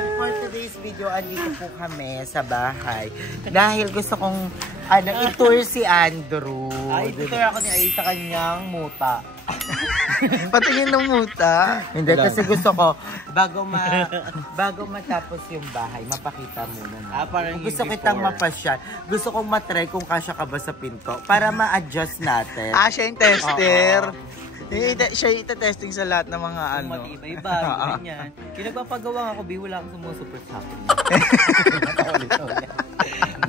ayan, for today's video, andito po kami sa bahay. Dahil gusto kong i-tour si Andrew. Ay, ito ako ni Ay sa kanyang muta. Patingin ng muta. Hindi, kasi gusto ko, bago matapos yung bahay, mapakita muna. Parang gusto kitang mapasyal. Gusto kong matry kung kasya ka ba sa pinto para ma-adjust natin. Siya yung tester. Siya yung testing sa lahat ng mga ano. Matibay ba? Ganyan. Yung nagpapagawa ako, wala akong sumusupport sa akin.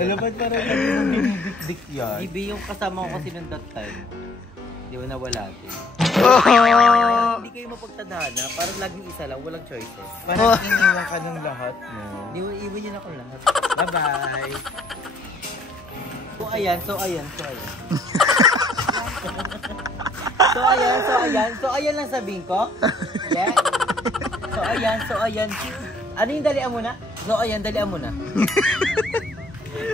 Dalabad pa rin yung binibik-dik yan. Ibi yung kasama ko kasi nung that time. Di ba nawala din? Hindi kayo mapagtadhana. Parang laging isa lang, walang choices. Parang iniwan ka ng lahat, no? Iwan niyo na ako lahat. Bye-bye! So ayan. So ayan lang sabihin ko. Yeah. So ayan. Ano yung dalian mo na? So ayan, dalian mo na.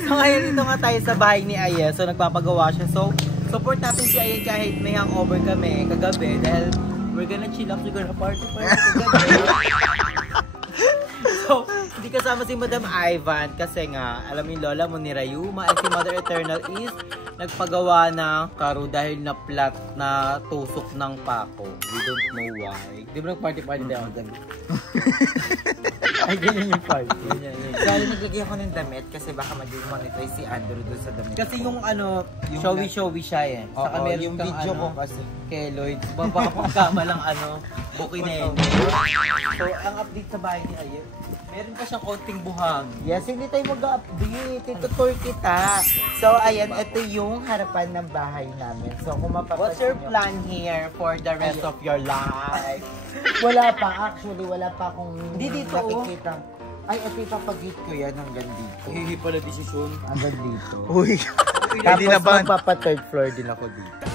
So ngayon dito nga tayo sa bahay ni Aya. So nagpapagawa siya. So support natin si Aya kahit may hangover kami kagabi. Dahil we're gonna chill up, we're gonna party kagabi. So, hindi kasama si Madam Ivan kasi nga, alam mo yung lola mo ni Rayuma at si Mother Eternal is nagpagawa ng karo dahil na flat na tusok ng pako. We don't know why. Di ba nag-party-party din ako dyan? Ay, ganyan yung party. So, naglagay ako ng damit kasi baka mag-monetize si Andrew doon sa damit. Kasi yung showy siya eh. Saka meron yung video ko kasi. Kay Lloyd. Baka pagkama lang bukinene. So, ang update sa bahay ni Ayer, meron pa siyang konting buhang. Yes, hindi tayo mag-update. Itutur kita. So, ayan, ito yung harapan ng bahay namin. So, kung mapapansin What's your plan here for the rest of your life? Wala pa, actually. Wala pa akong Hindi dito, nakikita. Ay, ito ipapag-gate ko yan hanggang dito. Hihi pala desisyon. Hanggang dito. Uy, Tapos di na ban. magpapa-third floor din ako dito.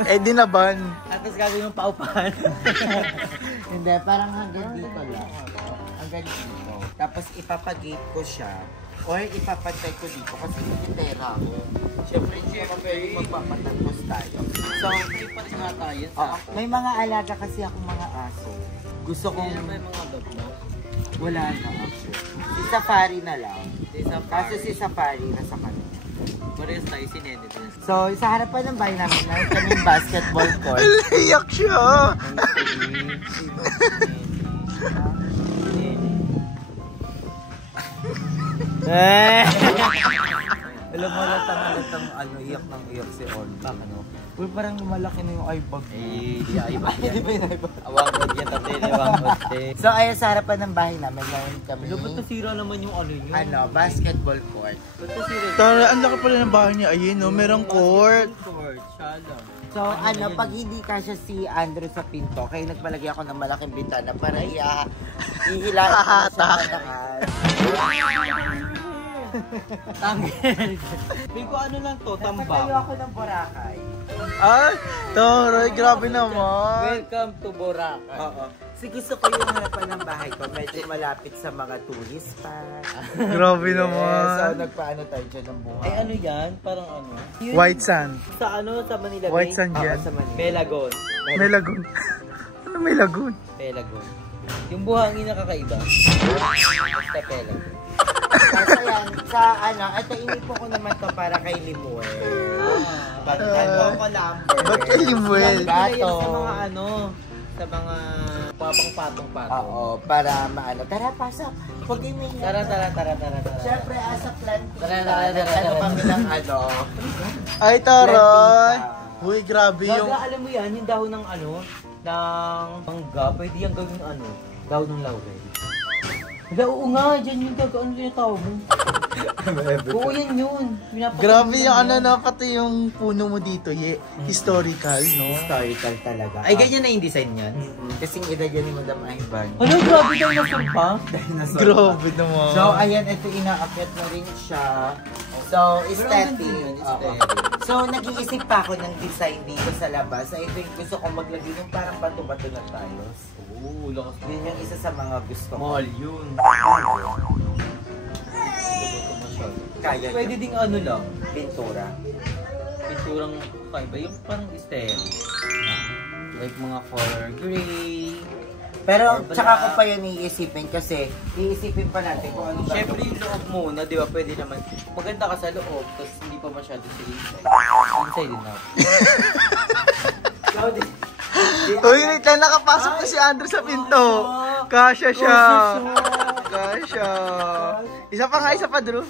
Di na ban. At tapos gagawin yung paupahan. Hindi, parang hanggang dito lang. Hanggang dito. Tapos ipapag-gate ko siya. Or ipapatay ko dito kasi itera ako. Siyempre, magpapatagpos tayo. So, pa rin nga tayo. may mga alaga kasi akong mga aso. Gusto kong... May mga dog mo. Wala na ako. Si Safari na lang. Kasi si Safari nasa kanila. Parehas tayo si Nene din. So, sa harapan ng bahay namin, meron kaming basketball court. Iyak siya. Alam mo, latang iyak ng iyak si Olga. Uy, parang malaki na yung eyebag. Di eyebag yan. Di ba yung eyebag? Awang yan, tate. Awang tate. So, ayun, sa harapan ng bahay namin, meron kami Ba't nasira naman yung ano nyo? basketball court. Ba't nasira? Tara, ang laki pala ng bahay niya. Ayun, no? Merong court. Siya lang. So, pag hindi kasya si Andrew sa pinto, kaya nagpalagay ako ng malaking bintana para ihilahin ko sa patakan. Tanggel. May ko ano lang to, Nagpatayo tambak. ako ng Boracay. Tara, grabe naman. Welcome to Boracay. Oo. Kasi gusto ko yung harapan ng bahay ko, medyo malapit sa mga tourist spot. Grabe So, naman. nagpaano tayo dyan ng buhay. Ay ano yan? Parang ano? White sand. Sa ano? Sa Manila Bay? White sand yan. Sa Manila. Pelagon. May lagoon. Ano may lagoon? Pelagon. Yung buhangin na kakaiba. Basta Pelagon. Kasi yan, ito inipo ko naman to para kay Limuel. Ba't Ba't kay Limuel? Gato. Sa mga ano, sa mga papang-patong-patong. Oo, para maano. Tara, pasok. Huwag yung may... Tara. Siyempre, as a planting. Tara. Kami ng Ay, taray. Uy, grabe yung... Gaga, alam mo yan, yung dahon ng ano, ng mangga, pwede yung gawin ano, dahon ng laurel. Oo nga, dyan yung gaga, ano yung tawag mo? Oo, yan yun. Grabe yung pati yung puno mo dito, historical, no? Historical talaga. Ay, ganyan na yung design yan? Kasing edad yan ni Madam Ivan. Ano, grabe dinosaur pa? Grabe naman. So, ayan, ito inaakyat na rin siya. So, aesthetic. So, nag-iisip pa ako ng design dito sa labas. I think gusto kong maglagay ng parang bato-bato na tiles. Oo, lakas. Yun yung isa sa mga gusto ko. Mahal yun. Kaya Pwede ding ano lang, pintura. pinturang kaiba, yung parang style. Like mga color gray, Pero tsaka ko pa yun iisipin kasi iisipin pa natin kung ano ba. Siyempre yung loob muna, di ba? Pwede naman. Maganda ka sa loob, tapos hindi pa masyado sa inside. Inside din ako. Ikaw din. Uy, wait lang, nakapasok na si Andrew sa pinto. Kasya siya. Kasya. Isa pa, Drew.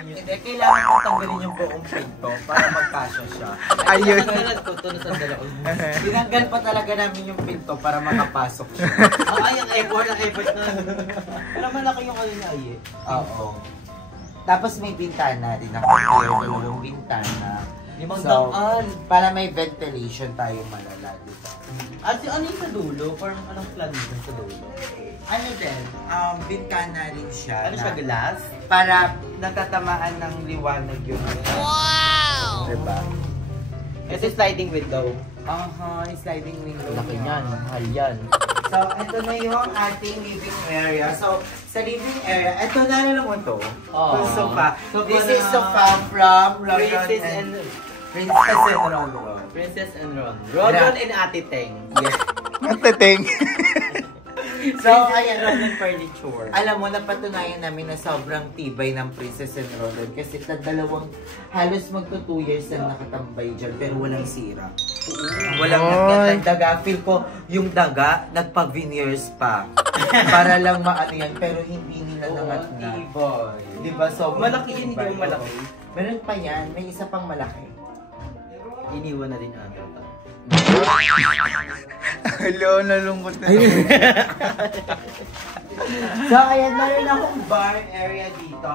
Hindi, kailangan kong tanggalin yung buong pinto para magkasya siya. Ayun. Tinanggal pa talaga namin yung pinto para makapasok siya. Ay, ang effort na. Pero malaki yung ano niya, ay. Oo. Tapos may bintana din ako. Yung bintana. Limang So, daan. para may ventilation tayo malala, diba? At ano yung sa dulo? Parang anong plan dito sa dulo? Ano din, bintana rin siya. Ano siya, glass? Para natatamaan ng liwanag yung wow! Diba? Ito sliding window. Sliding window. Laki niyan, mahal yan. So, ito na yung ating living area. So, sa living area, ito na rin mo to. Yung sofa. This is sofa from Princess and Ron. Princess and Ron. Ron and Ate Teng. Yes. Mateteng. So, ayan. Ron and furniture. Alam mo, napatunayan namin na sobrang tibay ng Princess and Roland kasi halos magto 2 years na nakatambay dyan pero walang sira. Walang nakyat ng daga. Feel ko, yung daga, nagpa-veneers pa. Para lang maano yan, pero hindi nila nangat-ngat. Tibay. Diba? So, Malaki yun, hindi mo malaki. Meron pa yan, may isa pang malaki. Iniwan na din ata. Hello, nalungkot na. So, ayan, meron akong bar area dito.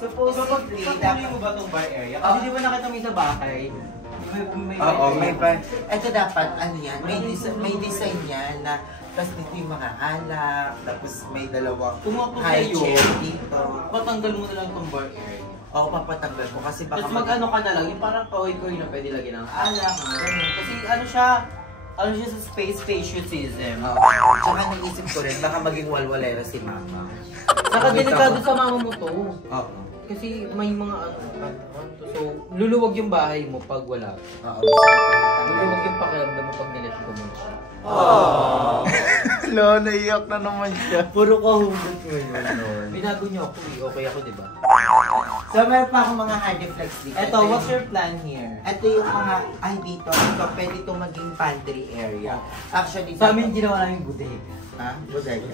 Supposedly, Patuloy mo ba itong bar area? Kasi di ba nakita mo sa bahay? Oo, may bar. Ito dapat, ano yan, may design yan na tapos dito yung mga alak, tapos may dalawang Kung ako high sa'yo, chair dito. patanggal mo na lang itong bar area. Oo, papatanggal ko kasi baka Tapos mag-ano ka na lang, yung parang kahoy-kahoy na pwede lagyan ng alak, mga ganun. Kasi ano siya sa spaciousism. Oo. Tsaka naisip ko rin, baka maging walwalera si mama. Saka delikado sa mama mo to. Oo. Kasi may mga so luluwag yung bahay mo pag wala. Oo. Luluwag yung pakiramdam mo pag nilet ko mo siya. Hello, naiyak na naman siya. Puro kahugot mo yun. Binago niyo ako okay ako diba? So, meron pa akong mga hard flex dito. Eto, what's your plan here? Ito yung mga, dito, pwede itong maging pantry area. Actually, Sa amin ginawa namin bodega. Ha? Bodega.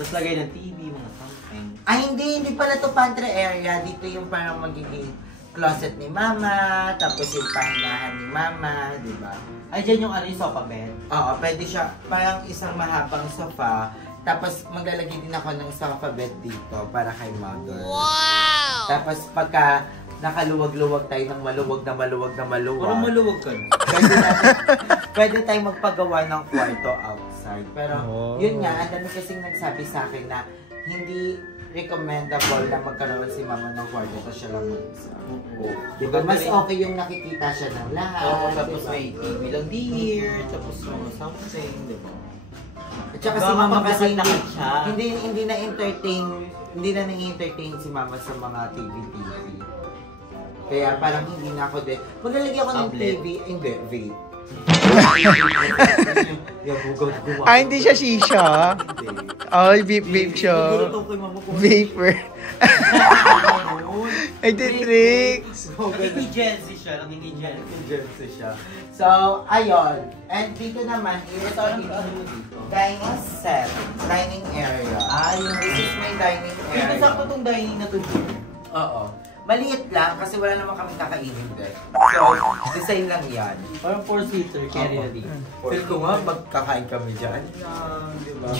Tapos lagay ng TV, mga something. Hindi pala to pantry area. Dito yung parang magiging closet ni mama, tapos yung pahingahan ni mama, di ba? Ay, dyan yung ano yung sofa bed? Oo, pwede siya, parang isang mahabang sofa, tapos maglalagay din ako ng sofa bed dito para kay mother. Wow! Tapos pagka nakaluwag-luwag tayo ng maluwag na maluwag. Parang maluwag ka na. Pwede tayong magpagawa ng kwarto outside. Pero Oh. yun nga, ang dami kasing nagsabi sa akin na hindi recommendable na magkaroon si mama ng kwarto tapos siya lang mag-isa. Diba? Mas okay yung nakikita siya ng lahat. Oo, tapos diba? may TV lang here, tapos mga something, diba? At saka Baka si mama kasi maglakad siya. hindi na nang-entertain si mama sa mga TV. Kaya parang hindi na ako din. Maglalagay ako ng Tablet. TV, hindi, vape. Hindi siya shisha. Ay, vape siya. Vapor. Ay, the tricks. Naging-Gen-Z siya, Emergency siya. So, ayun. And dito naman, ito ang dining set, dining area. This is my dining Dito area. sakto tong dining na to here. Oo. Maliit lang kasi wala naman kami kakainin din. So, design lang yan. Parang 4-seater, carry na dito. Feel ko nga, magkakain kami dyan. Diba?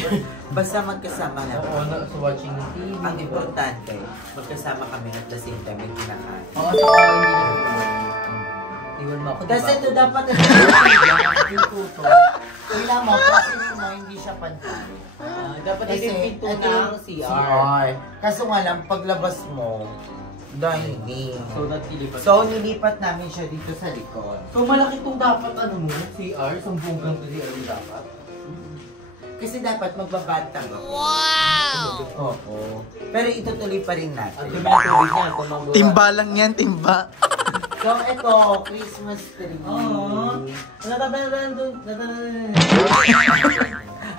Basta magkasama na. So watching ng TV. Ang importante, magkasama kami at the same time may kinakain. Oo, so hindi na iwan mo ako, diba? Kasi ito dapat yung tuto. Kailangan mo, kasi mo hindi siya pantay. Dapat ito yung pinto ito ng yung CR. Kaso nga lang, paglabas mo, dining. So, nilipat. So, nilipat namin siya dito sa likod. So, malaki itong dapat, ano mo, CR? Sumbong kang to CR dapat? Kasi dapat magbabantang ako. Wow! Oo. Pero itutuloy pa rin At natin. kami na tubig niya, tumang buwan. Timba lang yan, timba. So, ito, Christmas tree. Oo. Natatandaan doon.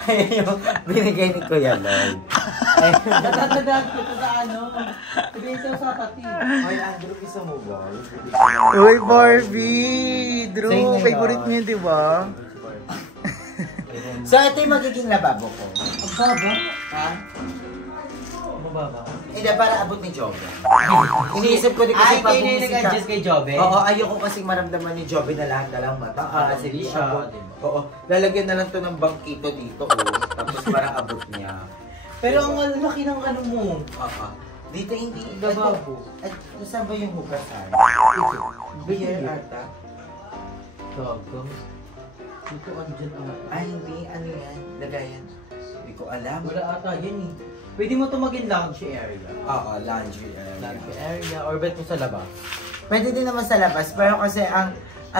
Ayan yung binigay ni Kuya Lloyd. Tatandaan ko ito sa ano. Sabihin ito sa pati. Ay, Andrew, isa mo ba? Uy, Barbie! Say Drew, na favorite yun. mo yun, di ba? So, ito yung magiging lababo ko. Ang baba. Ha? Ang baba. Hindi, para abot ni Jobe. Iniisip ko din kasi Ay, kayo na yung nag-adjust kay Jobe? Oo, ayoko kasing maramdaman ni Jobe na lahat na lang mataas. Hindi Hindi siya, abot. diba? Oo, lalagyan na lang to ng bangkito dito, oh. Tapos parang abot niya. Pero ang laki ng ano mo. Oo. Dito hindi. Lababo. At saan ba yung hugasan? Beer ata? Gago. Dito andyan ang... Ay, hindi. Ano yan? Lagayan. Hindi ko alam. Wala ata yan eh. Pwede mo ito maging lounge area. Oo, laundry area. Lounge area or bet mo sa labas. Pwede din naman sa labas, pero kasi ang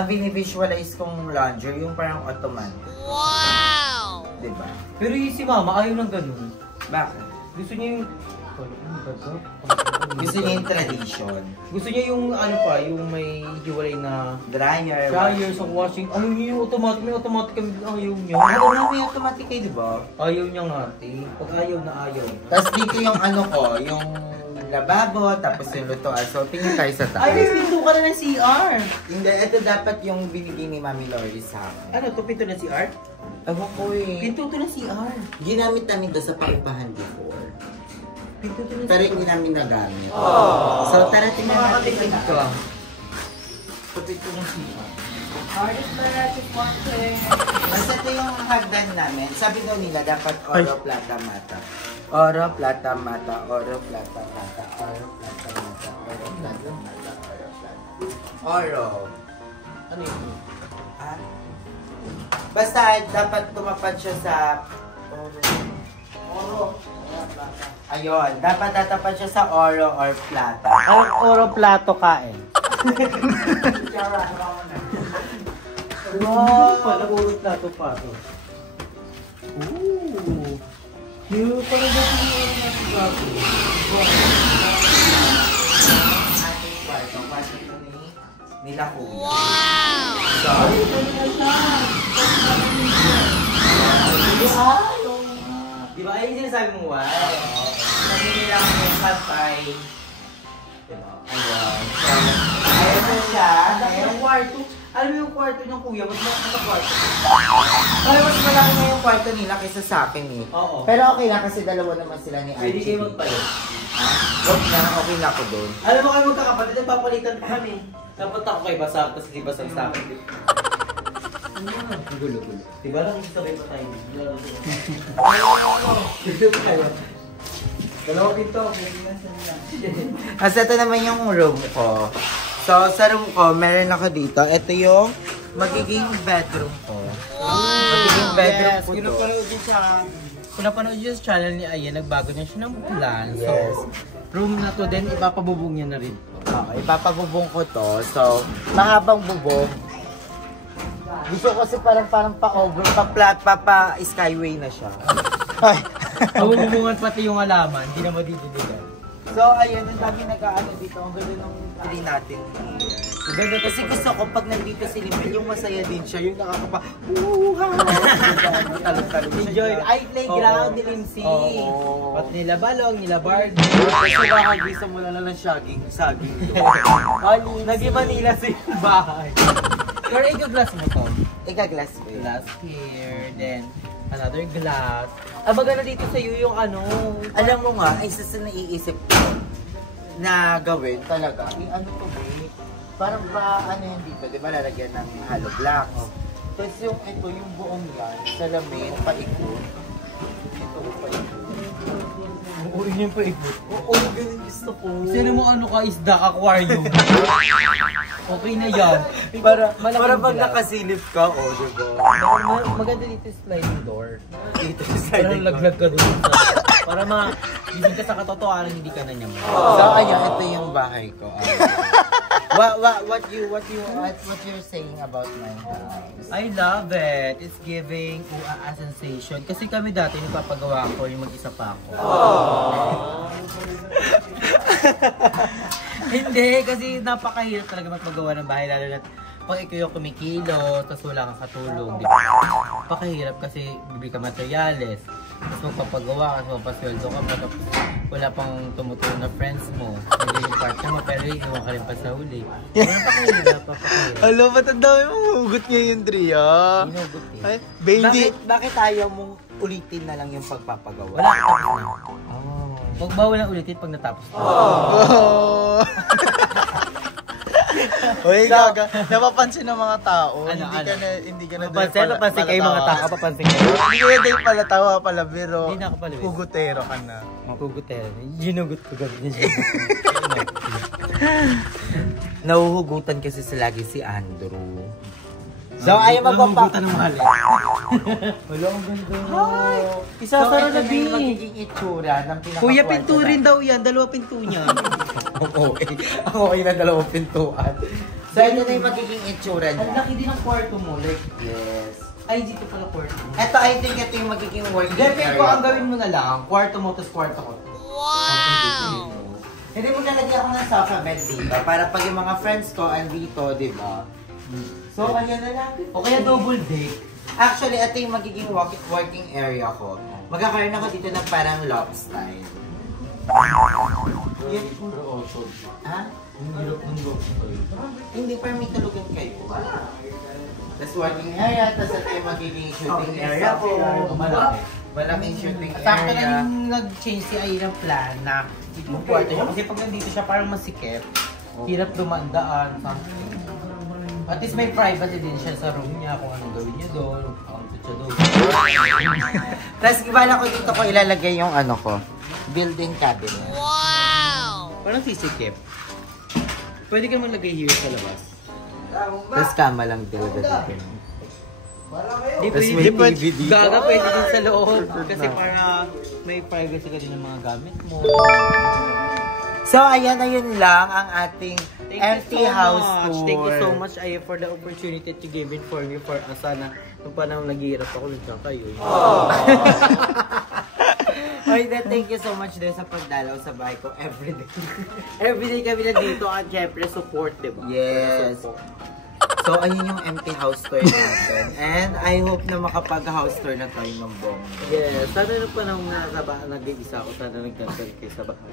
binivisualize kong laundry, yung parang automatic. Wow! Diba? Pero yung si mama ayaw ng ganun. Bakit? Gusto niya yung... Ano ba ito? Gusto niya yung tradition. Gusto niya yung ano pa, yung may hiwalay na Dryer. dryer sa washing. Ano yung automatic? May automatic kami ayaw niya. Ano na may automatic kayo, diba? Ayaw niya nga, te. Pag ayaw na ayaw. Tapos dito yung ano ko, yung lababo, tapos yung lutoan. So, tingin tayo sa taas. Ay, may pinto ka na ng CR! Hindi, ito dapat yung binigay ni Mami Lori sa akin. Ano to, pinto ng CR? Ewan ko eh. Pinto to ng CR. Ginamit namin to sa paipahan before. Pinto to ng Pero CR. hindi namin nagamit. So, tara tingnan natin ito. So, pinto ng CR. Basta ito yung hagdan namin. Sabi daw nila, dapat oro, plata, mata. Oro, plata, mata, oro, plata, mata, oro, plata, mata, oro, plata, mata, oro, plata. Oro. Ano yun? Ah? Basta dapat tumapat siya sa oro. Oro. Ayun, dapat tatapat siya sa oro or plata. Ang oro plato kain. Wow! Pala oro plato pa to. Ooh! Yung pala ba yung oro plato? Ating kwarto, kwarto ito nila Kuya. Wow! So, Di ba? Ayun yung sinasabi mo, why? sabi nila kami patay. Diba? Ayun. So, ayun na siya. Yung kwarto, alam mo yung kwarto ng kuya, mas malaki sa kwarto. Pero mas malaki na yung kwarto nila kaysa sa akin eh. Oo. Pero okay lang kasi dalawa naman sila ni Pwede Archie. kayo magpalit. Huwag na, okay na ako doon. Alam mo kayo magkakapatid, nagpapalitan pa kami. Dapat ako kay Basag, tapos di Basag sa akin. Ano yan? Ang gulo-gulo. Diba lang sabay pa tayo? Dito kayo. Dalawa pinto, pwede na sa nila. Kasi ito naman yung room ko. So, sa room ko, meron ako dito. Ito yung magiging bedroom ko. Magiging bedroom ko to. Kung napanood yun sa channel ni Aya, nagbago niya siya ng plan. So, Yes. room na to, then ipapabubong niya na rin. Ipapabubong ko to. So, mahabang bubong. Gusto ko kasi parang pa-over, pa-flat, pa-skyway na siya. Ay. Pabubungan pati yung halaman, hindi na madidiligan. So, ayun, ang dami nag-aano dito. Ang ganda ng tree natin. Ganda kasi gusto ko pag nandito si Limel, yung masaya din siya, yung nakakapa, talong-talong siya. Enjoy. Ay, playground Oo. ni Limsi. Oo. Pati nila balong, nila Barbie. Kasi baka gusto mo na lang ng saging. Nag-iba nila sa bahay. Pero i-glass mo to. Ika-glass ko yun. Glass here, then another glass. Maganda dito sa iyo yung ano. Alam mo nga, isa sa naiisip ko na gawin talaga, ano to ba? Parang pa, ano yun dito, di ba lalagyan ng hollow blocks. Tapos yung ito, yung buong yan, salamin, paikot. Ito, paikot. Oo, yun yung paikot. Oo, ganun gusto ko. Sino mo ano ka, isda, aquarium. Okay na yan. Para Malaking pag glass. nakasilip ka, oh, di ba? Maganda dito yung sliding door. Dito sa Parang sliding door. laglag ka doon. Para gising ka sa katotohanan, hindi ka na niya mo. So, ayun, ito yung bahay ko. What you're saying about my house? I love it. It's giving a sensation. Kasi kami dati nagpapagawa ko yung mag-isa pa ako. Hindi, kasi napakahirap talaga magpagawa ng bahay. Lalo na pag ikaw yung kumikilo, tapos wala kang katulong, di ba? Pakahirap kasi bibili ka materyales. Tapos magpapagawa ka, magpasweldo ka pa, tapos wala pang tumutulong na friends mo. Hindi yung partner mo, pero iiwan ka rin pa sa huli. Pakahirap. Alo, ba't ang dami mong hugot ngayon, Drea? Hinugot eh. Ay, baby. Bakit ayaw mong ulitin na lang yung pagpapagawa? Wala ka tapos na. Huwag ba walang ulitin pag natapos na? Oh. Uy, gaga. Napapansin ng mga tao. Ano? Hindi ka na Papansin kayo mga tao, papansin kayo. Hindi ka na din pala tawa pala, pero Hindi na ako pala. hugutero ka na. Mapugutin. Ginugot ko gabi. Nahuhugutan kasi sa lagi si Andrew. So, ayaw magpapakutan ng mahal. Wala ang ganda. Hi! Isasara na ito din. yung magiging itsura ng pinaka-kwarto. Kuya, pinturin daw yan. 2 pinto niya. Okay. Okay na 2 pintuan. So, ito na yung magiging itsura Ang niya. laki din ng kwarto mo. Like, Yes. ay, dito pala kwarto mo. Ito, I think ito yung magiging working Gawin ko, ang area. gawin mo na lang, kwarto mo, tapos kwarto ko. Wow! Hindi mo nalagyan ako ng sofa bed dito para pag yung mga friends ko andito, di ba? So, kaya na lang. O kaya double deck. Actually, ito yung magiging working area ko. Magkakaroon ako dito ng parang loft style. Yun. Ha? Hindi, para may tulugan kayo. Tapos working area, tapos ito yung magiging shooting area ko. Malaking shooting Sakto na area. yung nag-change si Ay ng plan na yung kwarto niya. Kasi pag nandito siya parang masikip, hirap dumandaan, something. At least may privacy din siya sa room niya kung anong gawin niya doon, kung ano siya doon. Tapos ibala ko dito ko ilalagay yung ano ko, building cabinet. Parang sisikip. Pwede ka maglagay here sa labas. Tapos kama lang talaga dito. Di Tas pwede. may TV dito. Gaga pwede din sa loob. Kasi para may privacy ka din ng mga gamit mo. So ayan na yun lang ang ating empty house tour. Thank you so much, Aya, for the opportunity to give it for me for us. Sana nung panahon naghihirap ako, nandiyan kayo. Oy, thank you so much din sa pagdalaw sa bahay ko everyday. Everyday kami na dito at syempre support, diba? Yes. So, ayun yung empty house tour natin. And I hope na makapag-house tour na tayo ng bong. Yes, sana nung panahon na nag-iisa ako, sana nagdasal kayo sa bahay.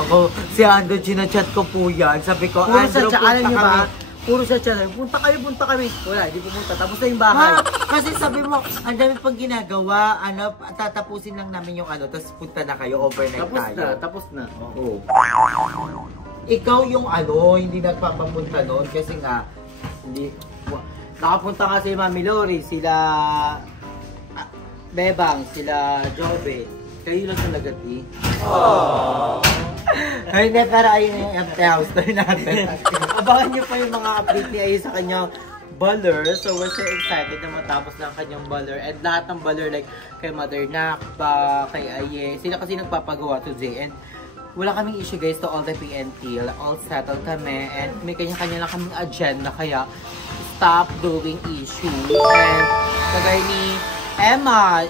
Ako, si Ando, chinachat ko po yan. Sabi ko, Puro Andrew, sa punta alam niyo ba? kami. Puro sa channel, punta kami. Wala, hindi pumunta. Tapos na yung bahay. Ha? Kasi sabi mo, ang dami pang ginagawa, ano, tatapusin lang namin yung ano, tapos punta na kayo, overnight tayo. Tapos na. Oo. Ikaw yung ano, hindi nagpapapunta doon kasi nga, Hindi. Nakapunta nga si Mami Lori, sila Bebang, sila Jobe. Kayo lang talaga, T. Ay, hindi, pero ayun yung empty house tour natin. Abangan niyo pa yung mga update ni Aye sa kanyang baller. So we're so excited na matapos na ang kanyang baller. And lahat ng baller like kay Mother Nakba, kay Aye, sila kasi nagpapagawa today. And wala kaming issue guys to all the PNT. All settled kami. And may kanya-kanya lang kaming agenda. Kaya stop doing issue. And kagaya ni Emma,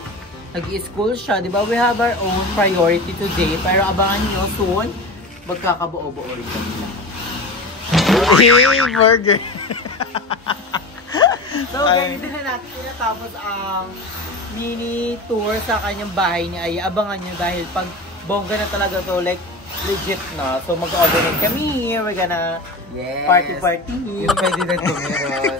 nag-i-school siya. Diba? We have our own priority today. Pero abangan niyo soon, magkakabuo-buo rin kami. Hey, burger! So, ganito na natin tinatapos ang mini tour sa kanyang bahay ni Aya. Abangan nyo dahil pag bongga na talaga to, like, legit na. So, mag-overnight kami. We're gonna Yes. party. Yung pwede na tumiron.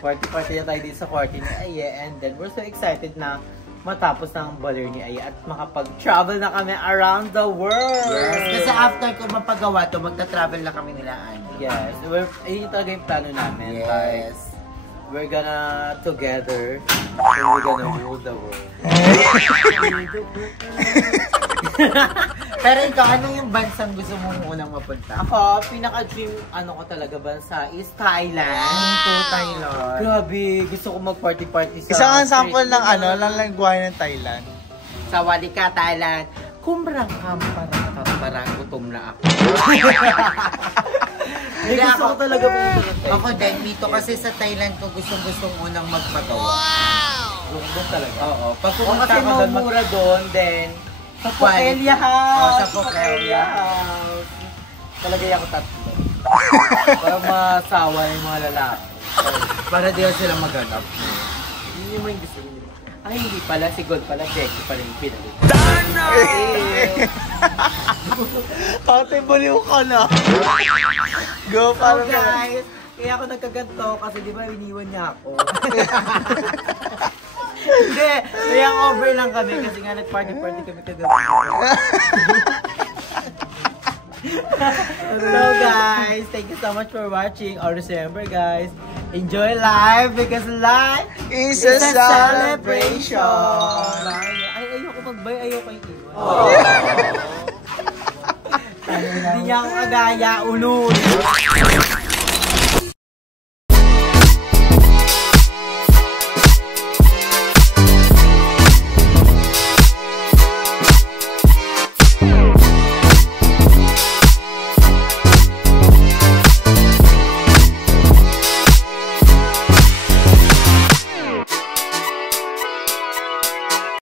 Party na tayo dito sa party ni Aya. And then, we're so excited na matapos ng baller ni Aya at makapag-travel na kami around the world. Yes. Kasi after ko mapagawa to, magta-travel na kami nila. Yes. Ayun talaga yung plano namin. Like, Yes. we're gonna together and we're gonna rule the world. Pero ikaw, ano yung bansang gusto mong unang mapunta? Ako, pinaka-dream ano ko talaga bansa is Thailand. Ito, Thailand. Grabe, gusto ko mag-party-party sa... Isang sample street. ng ano, ng lengguwahe ng Thailand. Sa Walika, Thailand. Kumbrang parang gutom na ako. Hindi, gusto ko talaga pumunta ng Thailand. Ako din, dito kasi sa Thailand ko gustong unang magpagawa. Doon talaga. Oo. Pag O pumunta kasi ka doon, mura doon, then... Sa Quality. Pokelia House! Oh, sa Pokelia. House! Talagay ako tatlo. Para masawa yung mga lalaki. Para di na sila maghanap. Yun yung gusto nyo. Ay, hindi pala. Si God pala. Becky pala yung pinalit. Dana! Ate, baliw ka na. Go, So para guys, kaya ako nagkaganto kasi di ba iniwan niya ako. Hindi, kaya over lang kami kasi nga nag-party-party kami kagabi. So guys, thank you so much for watching. Always remember guys, enjoy life because life is a celebration. Ay, ayoko magbay, ayoko yung iwan. Hindi niya ako kagaya, unod.